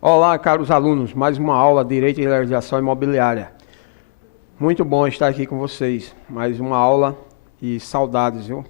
Olá, caros alunos, mais uma aula de Direito e Legislação Imobiliária. Muito bom estar aqui com vocês, mais uma aula e saudades, viu?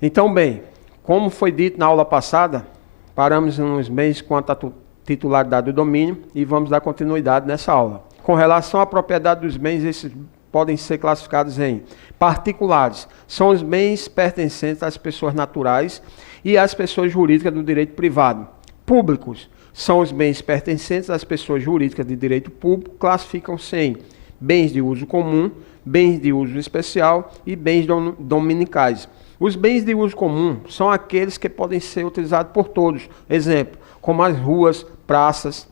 Então, bem, como foi dito na aula passada, paramos nos bens quanto à titularidade do domínio e vamos dar continuidade nessa aula. Com relação à propriedade dos bens, esses podem ser classificados em particulares. São os bens pertencentes às pessoas naturais e às pessoas jurídicas do direito privado. Públicos são os bens pertencentes às pessoas jurídicas de direito público, classificam-se em bens de uso comum, bens de uso especial e bens dominicais. Os bens de uso comum são aqueles que podem ser utilizados por todos, exemplo, como as ruas, praças.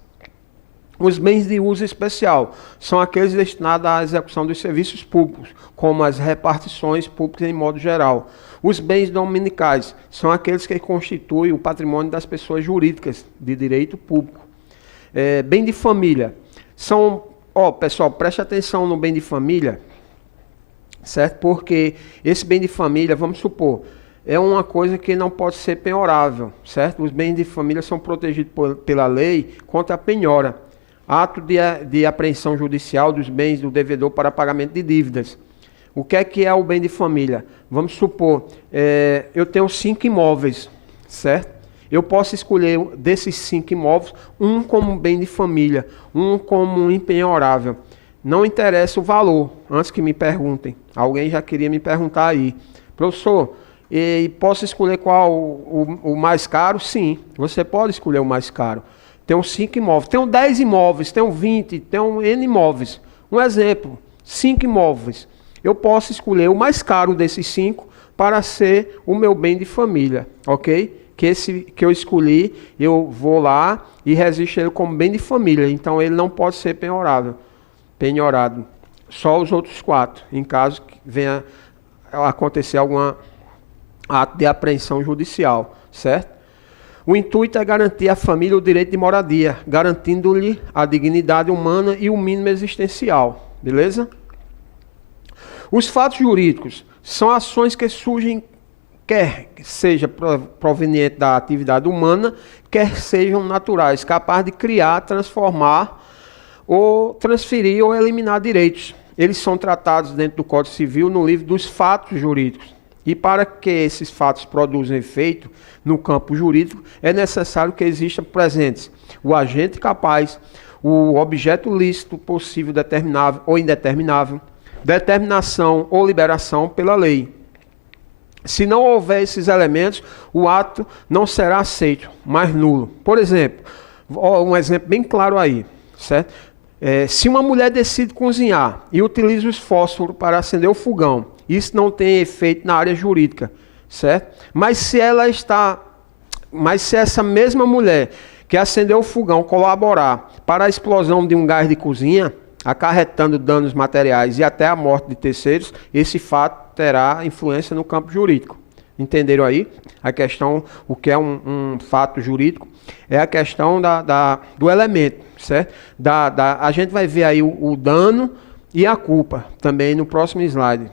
Os bens de uso especial são aqueles destinados à execução dos serviços públicos, como as repartições públicas em modo geral. Os bens dominicais são aqueles que constituem o patrimônio das pessoas jurídicas de direito público. Bem de família são, pessoal, preste atenção no bem de família, certo? Porque esse bem de família, vamos supor, é uma coisa que não pode ser penhorável, certo? Os bens de família são protegidos pela lei contra a penhora. Ato de apreensão judicial dos bens do devedor para pagamento de dívidas. O que é o bem de família? Vamos supor, eu tenho 5 imóveis, certo? Eu posso escolher desses 5 imóveis, um como bem de família, um como impenhorável. Não interessa o valor, antes que me perguntem. Alguém já queria me perguntar aí. Professor, posso escolher qual o mais caro? Sim, você pode escolher o mais caro. Tenho 5 imóveis, tenho 10 imóveis, tenho 20, tenho N imóveis. Um exemplo, 5 imóveis. Eu posso escolher o mais caro desses 5 para ser o meu bem de família, ok? Que eu escolhi, eu vou lá e registro ele como bem de família. Então ele não pode ser penhorado. Só os outros 4, em caso que venha a acontecer algum ato de apreensão judicial, certo? O intuito é garantir à família o direito de moradia, garantindo-lhe a dignidade humana e o mínimo existencial, beleza? Os fatos jurídicos são ações que surgem, quer seja proveniente da atividade humana, quer sejam naturais, capazes de criar, transformar, ou transferir ou eliminar direitos. Eles são tratados dentro do Código Civil no livro dos fatos jurídicos. E para que esses fatos produzam efeito no campo jurídico, é necessário que existam presentes o agente capaz, o objeto lícito possível determinável ou indeterminável, determinação ou liberação pela lei. Se não houver esses elementos, o ato não será aceito, mas nulo. Por exemplo, um exemplo bem claro aí, certo? Se uma mulher decide cozinhar e utiliza os fósforos para acender o fogão, isso não tem efeito na área jurídica, certo? Mas se essa mesma mulher que acendeu o fogão colaborar para a explosão de um gás de cozinha, acarretando danos materiais e até a morte de terceiros, esse fato terá influência no campo jurídico. Entenderam aí? A questão, o que é um fato jurídico, é a questão do elemento, certo? A gente vai ver aí o dano e a culpa, também no próximo slide.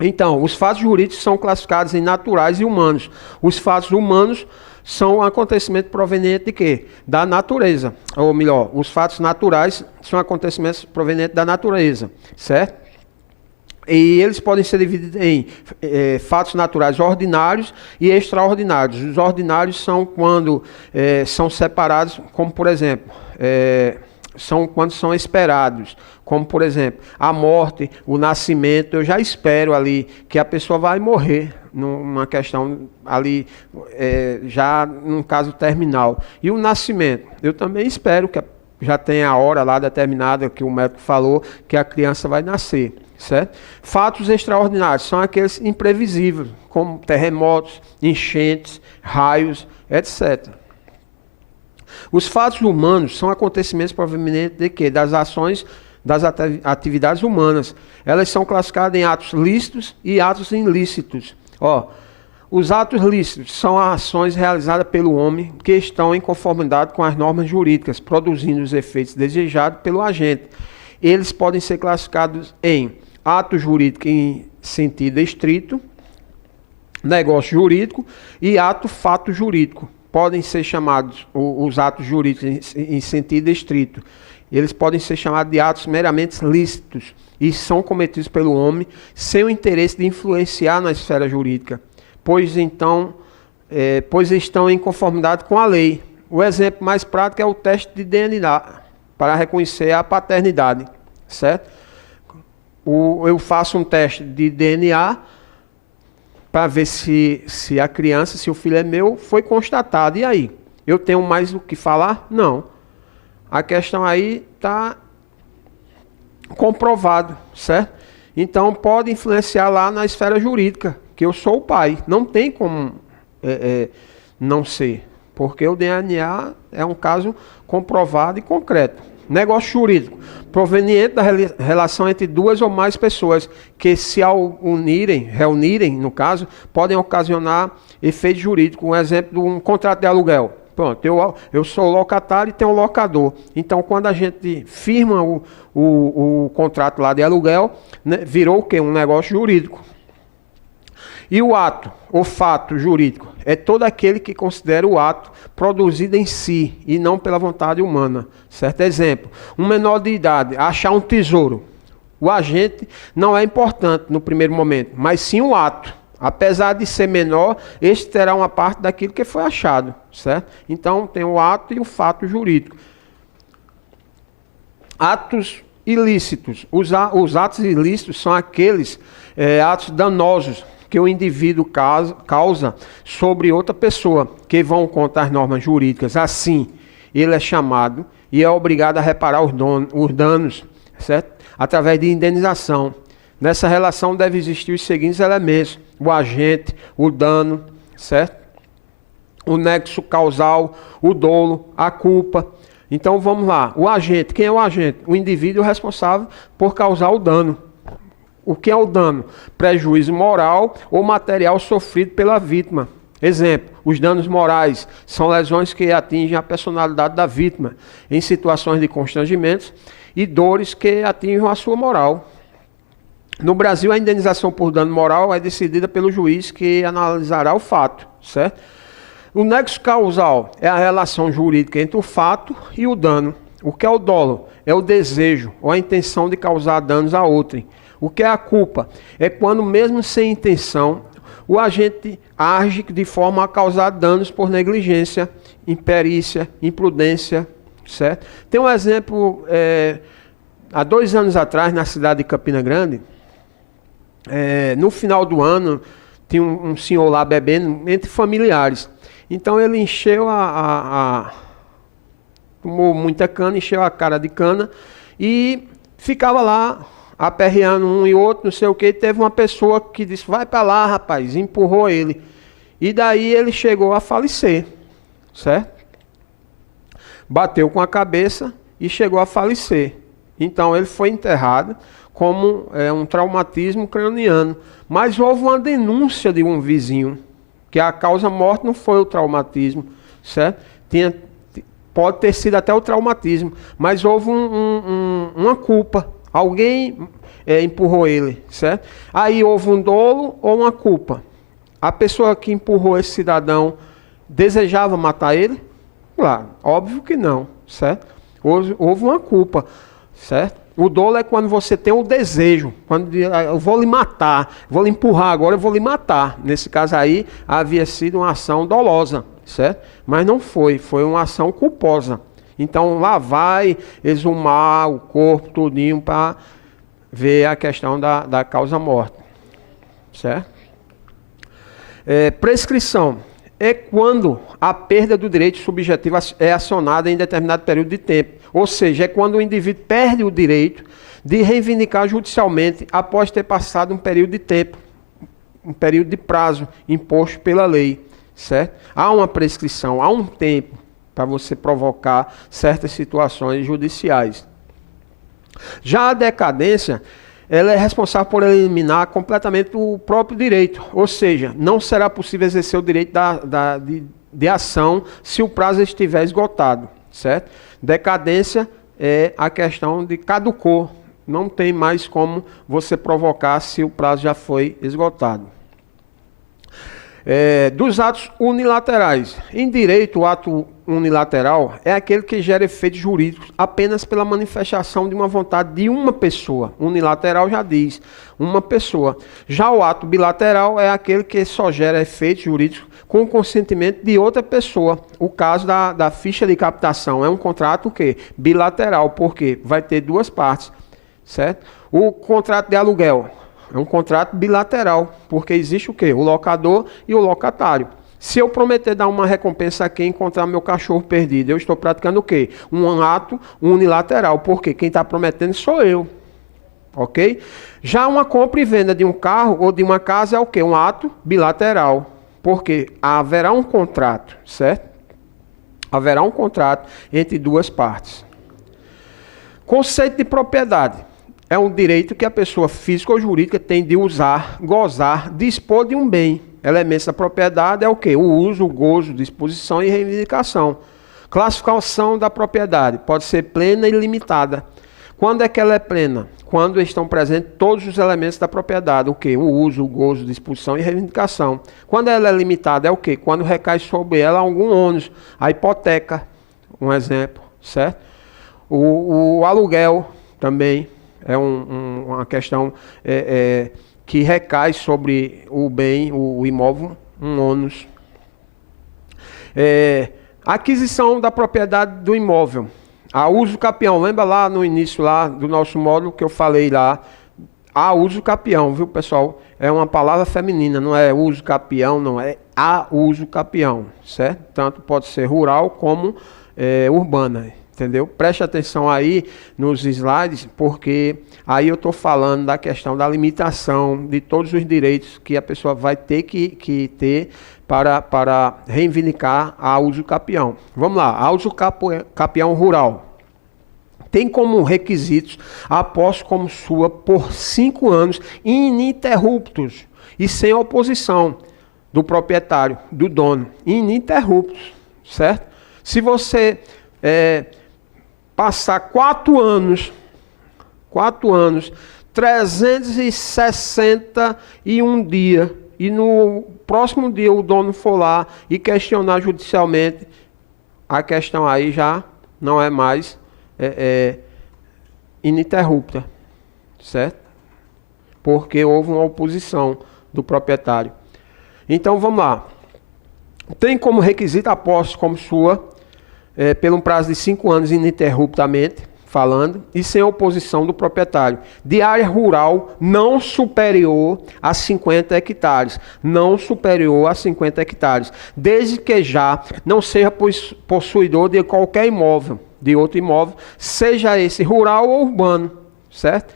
Então, os fatos jurídicos são classificados em naturais e humanos. Os fatos humanos são acontecimentos provenientes de quê? Da natureza. Ou melhor, os fatos naturais são acontecimentos provenientes da natureza, certo? E eles podem ser divididos em fatos naturais ordinários e extraordinários. Os ordinários são quando são separados, como por exemplo, são quando são esperados, como por exemplo, a morte, o nascimento. Eu já espero ali que a pessoa vai morrer numa questão ali, já num caso terminal. E o nascimento, eu também espero que já tenha a hora lá determinada que o médico falou que a criança vai nascer, certo? Fatos extraordinários são aqueles imprevisíveis, como terremotos, enchentes, raios, etc. Os fatos humanos são acontecimentos provenientes de quê? Das ações, das atividades humanas. Elas são classificadas em atos lícitos e atos ilícitos. Os atos lícitos são ações realizadas pelo homem que estão em conformidade com as normas jurídicas, produzindo os efeitos desejados pelo agente. Eles podem ser classificados em ato jurídico em sentido estrito, negócio jurídico e ato fato jurídico. podem ser chamados, os atos jurídicos em sentido estrito, eles podem ser chamados de atos meramente lícitos e são cometidos pelo homem sem o interesse de influenciar na esfera jurídica, pois estão em conformidade com a lei. O exemplo mais prático é o teste de DNA para reconhecer a paternidade, certo? Eu faço um teste de DNA para ver se a criança, se o filho é meu, foi constatado. E aí? Eu tenho mais o que falar? Não. A questão aí está comprovado, certo? Então pode influenciar lá na esfera jurídica, que eu sou o pai. Não tem como não ser, porque o DNA é um caso comprovado e concreto. Negócio jurídico, proveniente da relação entre duas ou mais pessoas, que se ao reunirem, no caso, podem ocasionar efeito jurídico. Um exemplo de um contrato de aluguel. Pronto, eu sou locatário e tenho um locador. Então, quando a gente firma o contrato lá de aluguel, né, virou o quê? Um negócio jurídico. E o ato, o fato jurídico, é todo aquele que considera o ato produzido em si e não pela vontade humana. Certo? Exemplo, um menor de idade achar um tesouro. O agente não é importante no primeiro momento, mas sim o ato. Apesar de ser menor, este terá uma parte daquilo que foi achado. Certo? Então tem o ato e o fato jurídico. Atos ilícitos. Os atos ilícitos são aqueles atos danosos que o indivíduo causa sobre outra pessoa, que vão contra as normas jurídicas. Assim, ele é chamado e é obrigado a reparar os danos, certo? Através de indenização. Nessa relação deve existir os seguintes elementos: o agente, o dano, certo? O nexo causal, o dolo, a culpa. Então vamos lá. O agente, quem é o agente? O indivíduo responsável por causar o dano. O que é o dano? Prejuízo moral ou material sofrido pela vítima. Exemplo, os danos morais são lesões que atingem a personalidade da vítima em situações de constrangimentos e dores que atingem a sua moral. No Brasil, a indenização por dano moral é decidida pelo juiz, que analisará o fato, certo? O nexo causal é a relação jurídica entre o fato e o dano. O que é o dolo? É o desejo ou a intenção de causar danos a outrem. O que é a culpa? É quando, mesmo sem intenção, o agente age de forma a causar danos por negligência, imperícia, imprudência, certo? Tem um exemplo, há 2 anos atrás, na cidade de Campina Grande, no final do ano, tinha um senhor lá bebendo entre familiares. Então ele encheu tomou muita cana, encheu a cara de cana e ficava lá aperreando um e outro, não sei o que. Teve uma pessoa que disse: vai para lá, rapaz, e empurrou ele. E daí ele chegou a falecer, certo? Bateu com a cabeça e chegou a falecer. Então ele foi enterrado como um traumatismo craniano. Mas houve uma denúncia de um vizinho, que a causa morte não foi o traumatismo, certo? Pode ter sido até o traumatismo, mas houve uma culpa. Alguém empurrou ele, certo? Aí houve um dolo ou uma culpa. A pessoa que empurrou esse cidadão desejava matar ele? Claro, óbvio que não, certo? Houve uma culpa, certo? O dolo é quando você tem o desejo, quando eu vou lhe matar, vou lhe empurrar agora, eu vou lhe matar. Nesse caso aí, havia sido uma ação dolosa, certo? Mas não foi uma ação culposa. Então lá vai exumar o corpo todinho para ver a questão da causa-morte, certo? Prescrição é quando a perda do direito subjetivo é acionada em determinado período de tempo. Ou seja, é quando o indivíduo perde o direito de reivindicar judicialmente após ter passado um período de tempo, um período de prazo imposto pela lei, certo? Há uma prescrição, há um tempo para você provocar certas situações judiciais. Já a decadência, ela é responsável por eliminar completamente o próprio direito, ou seja, não será possível exercer o direito de ação se o prazo estiver esgotado, certo? Decadência é a questão de caducou, não tem mais como você provocar se o prazo já foi esgotado. Dos atos unilaterais. Em direito, o ato unilateral é aquele que gera efeitos jurídicos apenas pela manifestação de uma vontade de uma pessoa. Unilateral já diz, uma pessoa. Já o ato bilateral é aquele que só gera efeitos jurídicos com o consentimento de outra pessoa. O caso da ficha de captação é um contrato o quê? Bilateral, porque vai ter duas partes, certo? O contrato de aluguel é um contrato bilateral, porque existe o quê? O locador e o locatário. Se eu prometer dar uma recompensa aqui e encontrar meu cachorro perdido, eu estou praticando o quê? Um ato unilateral, porque quem está prometendo sou eu. Ok? Já uma compra e venda de um carro ou de uma casa é o quê? Um ato bilateral, porque haverá um contrato, certo? Haverá um contrato entre duas partes. Conceito de propriedade. É um direito que a pessoa física ou jurídica tem de usar, gozar, dispor de um bem. Elementos da propriedade é o quê? O uso, o gozo, disposição e reivindicação. Classificação da propriedade pode ser plena e limitada. Quando é que ela é plena? Quando estão presentes todos os elementos da propriedade. O quê? O uso, o gozo, disposição e reivindicação. Quando ela é limitada é o quê? Quando recai sobre ela algum ônus. A hipoteca, um exemplo, certo? O aluguel também é uma questão que recai sobre o bem, o imóvel, um ônus. Aquisição da propriedade do imóvel. A uso capião, lembra lá no início lá do nosso módulo que eu falei lá? A uso capião, viu pessoal? É uma palavra feminina, não é uso capião, não é a uso capião, certo? Tanto pode ser rural como urbana. Entendeu? Preste atenção aí nos slides, porque aí eu estou falando da questão da limitação de todos os direitos que a pessoa vai ter que ter para reivindicar a uso capião. Vamos lá, a uso capião rural. Tem como requisitos a posse como sua por 5 anos ininterruptos e sem oposição do proprietário, do dono. Ininterruptos, certo? Se você passar 4 anos, 361 dias, e no próximo dia o dono for lá e questionar judicialmente, a questão aí já não é mais ininterrupta, certo? Porque houve uma oposição do proprietário. Então vamos lá. Tem como requisito a posse como sua, pelo um prazo de 5 anos ininterruptamente, falando, e sem oposição do proprietário, de área rural não superior a 50 hectares, não superior a 50 hectares, desde que já não seja possuidor de qualquer imóvel, de outro imóvel, seja esse rural ou urbano, certo?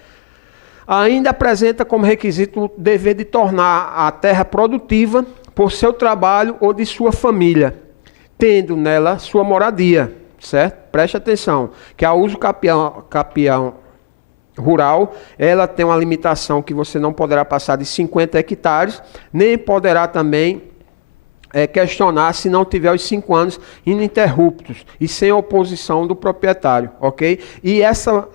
Ainda apresenta como requisito o dever de tornar a terra produtiva por seu trabalho ou de sua família, tendo nela sua moradia, certo? Preste atenção, que a uso capião rural, ela tem uma limitação que você não poderá passar de 50 hectares, nem poderá também questionar se não tiver os 5 anos ininterruptos e sem oposição do proprietário, ok? E essa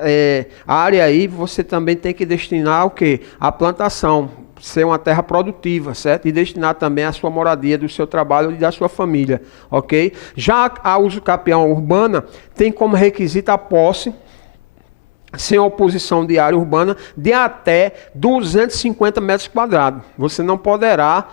área aí você também tem que destinar o quê? A plantação, ser uma terra produtiva, certo? E destinar também a sua moradia, do seu trabalho e da sua família, ok? Já a uso capião urbana tem como requisito a posse, sem oposição de área urbana, de até 250 metros quadrados. Você não poderá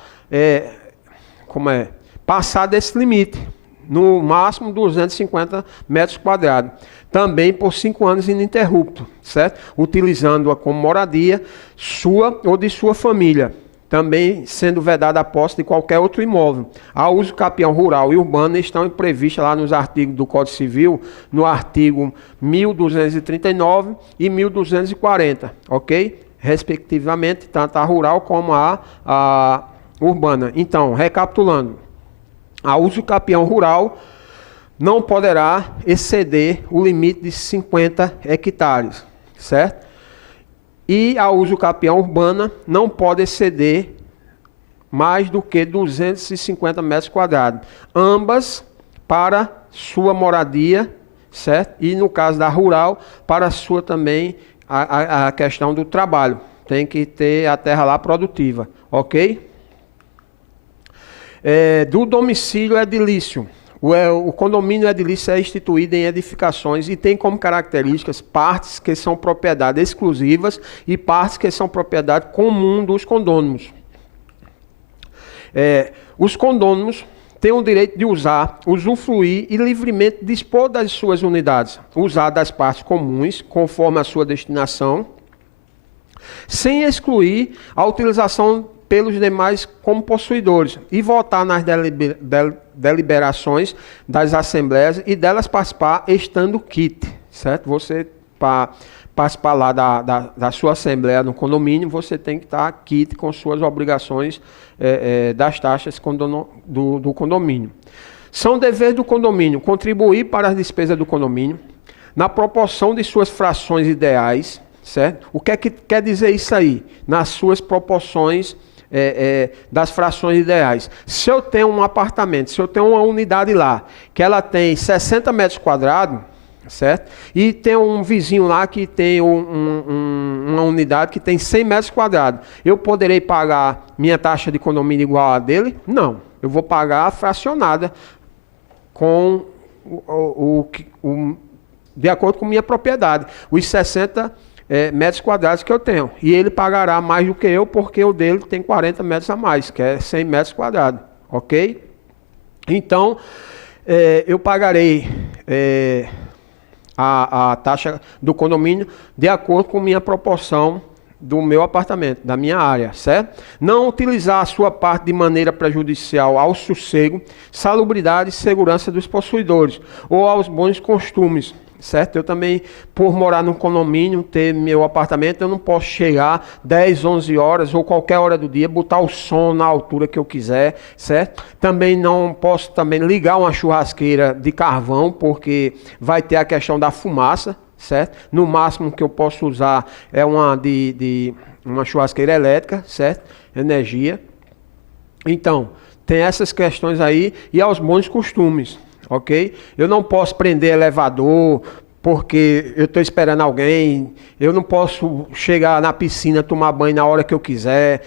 passar desse limite, no máximo 250 metros quadrados. Também por 5 anos ininterrupto, certo? Utilizando-a como moradia sua ou de sua família. Também sendo vedada a posse de qualquer outro imóvel. A uso capião rural e urbano estão previstas lá nos artigos do Código Civil, no artigo 1239 e 1240, ok? Respectivamente, tanto a rural como a urbana. Então, recapitulando, a uso capião rural não poderá exceder o limite de 50 hectares, certo? E a uso capião urbana não pode exceder mais do que 250 metros quadrados. Ambas para sua moradia, certo? E no caso da rural, para sua também a questão do trabalho. Tem que ter a terra lá produtiva, ok? Do domicílio edilício. O condomínio edilício é instituído em edificações e tem como características partes que são propriedade exclusivas e partes que são propriedade comum dos condôminos. Os condôminos têm o direito de usar, usufruir e livremente dispor das suas unidades, usar das partes comuns, conforme a sua destinação, sem excluir a utilização pelos demais como possuidores, e votar nas deliberações das assembleias e delas participar estando quite, certo? Você, para participar lá da sua assembleia no condomínio, você tem que estar quite com suas obrigações das taxas do condomínio. São deveres do condomínio contribuir para as despesas do condomínio, na proporção de suas frações ideais, certo? O que é que quer dizer isso aí? Nas suas proporções das frações ideais. Se eu tenho um apartamento, se eu tenho uma unidade lá, que ela tem 60 metros quadrados, certo? E tem um vizinho lá que tem uma unidade que tem 100 metros quadrados. Eu poderei pagar minha taxa de condomínio igual a dele? Não. Eu vou pagar fracionada com de acordo com minha propriedade. Os 60 metros quadrados que eu tenho. E ele pagará mais do que eu, porque o dele tem 40 metros a mais, que é 100 metros quadrados. Ok? Então, eu pagarei a taxa do condomínio de acordo com minha proporção do meu apartamento, da minha área, certo? Não utilizar a sua parte de maneira prejudicial ao sossego, salubridade e segurança dos possuidores, ou aos bons costumes, certo? Eu também, por morar num condomínio, ter meu apartamento, eu não posso chegar 10, 11 horas ou qualquer hora do dia, botar o som na altura que eu quiser, certo? Também não posso ligar uma churrasqueira de carvão, porque vai ter a questão da fumaça, certo? No máximo que eu posso usar é uma churrasqueira elétrica, certo? Energia. Então, tem essas questões aí e aos bons costumes. Ok? Eu não posso prender elevador porque eu estou esperando alguém. Eu não posso chegar na piscina, tomar banho na hora que eu quiser.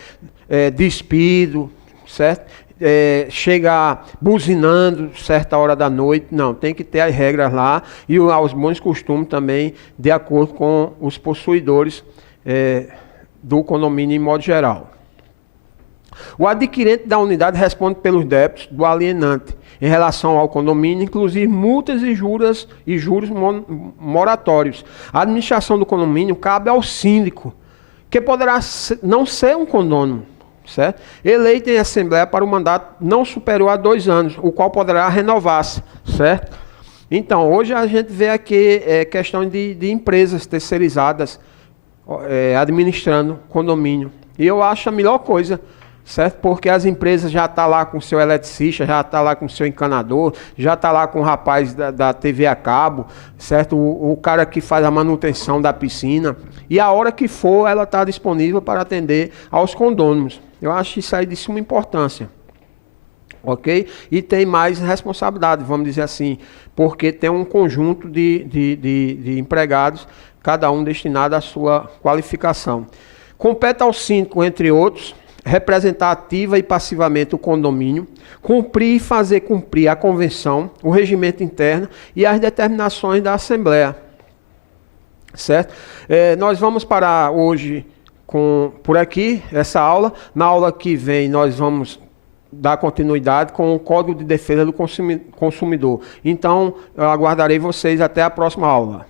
Despido, certo? Chegar buzinando certa hora da noite. Não, tem que ter as regras lá e aos bons costumes também, de acordo com os possuidores do condomínio em modo geral. O adquirente da unidade responde pelos débitos do alienante em relação ao condomínio, inclusive multas e juros moratórios. A administração do condomínio cabe ao síndico, que poderá não ser um condômino, certo? Eleito em assembleia para um mandato não superior a 2 anos, o qual poderá renovar-se, certo? Então, hoje a gente vê aqui questão de empresas terceirizadas administrando condomínio. E eu acho a melhor coisa, certo? Porque as empresas já estão lá com o seu eletricista, já está lá com o seu encanador, já está lá com o rapaz da TV a cabo, certo? O cara que faz a manutenção da piscina. E a hora que for, ela está disponível para atender aos condôminos. Eu acho isso aí de suma importância. Ok? E tem mais responsabilidade, vamos dizer assim, porque tem um conjunto de empregados, cada um destinado à sua qualificação. Compete ao síndico, entre outros, representar ativa e passivamente o condomínio, cumprir e fazer cumprir a convenção, o regimento interno e as determinações da Assembleia. Certo? Nós vamos parar hoje por aqui, essa aula. Na aula que vem nós vamos dar continuidade com o Código de Defesa do Consumidor. Então, eu aguardarei vocês até a próxima aula.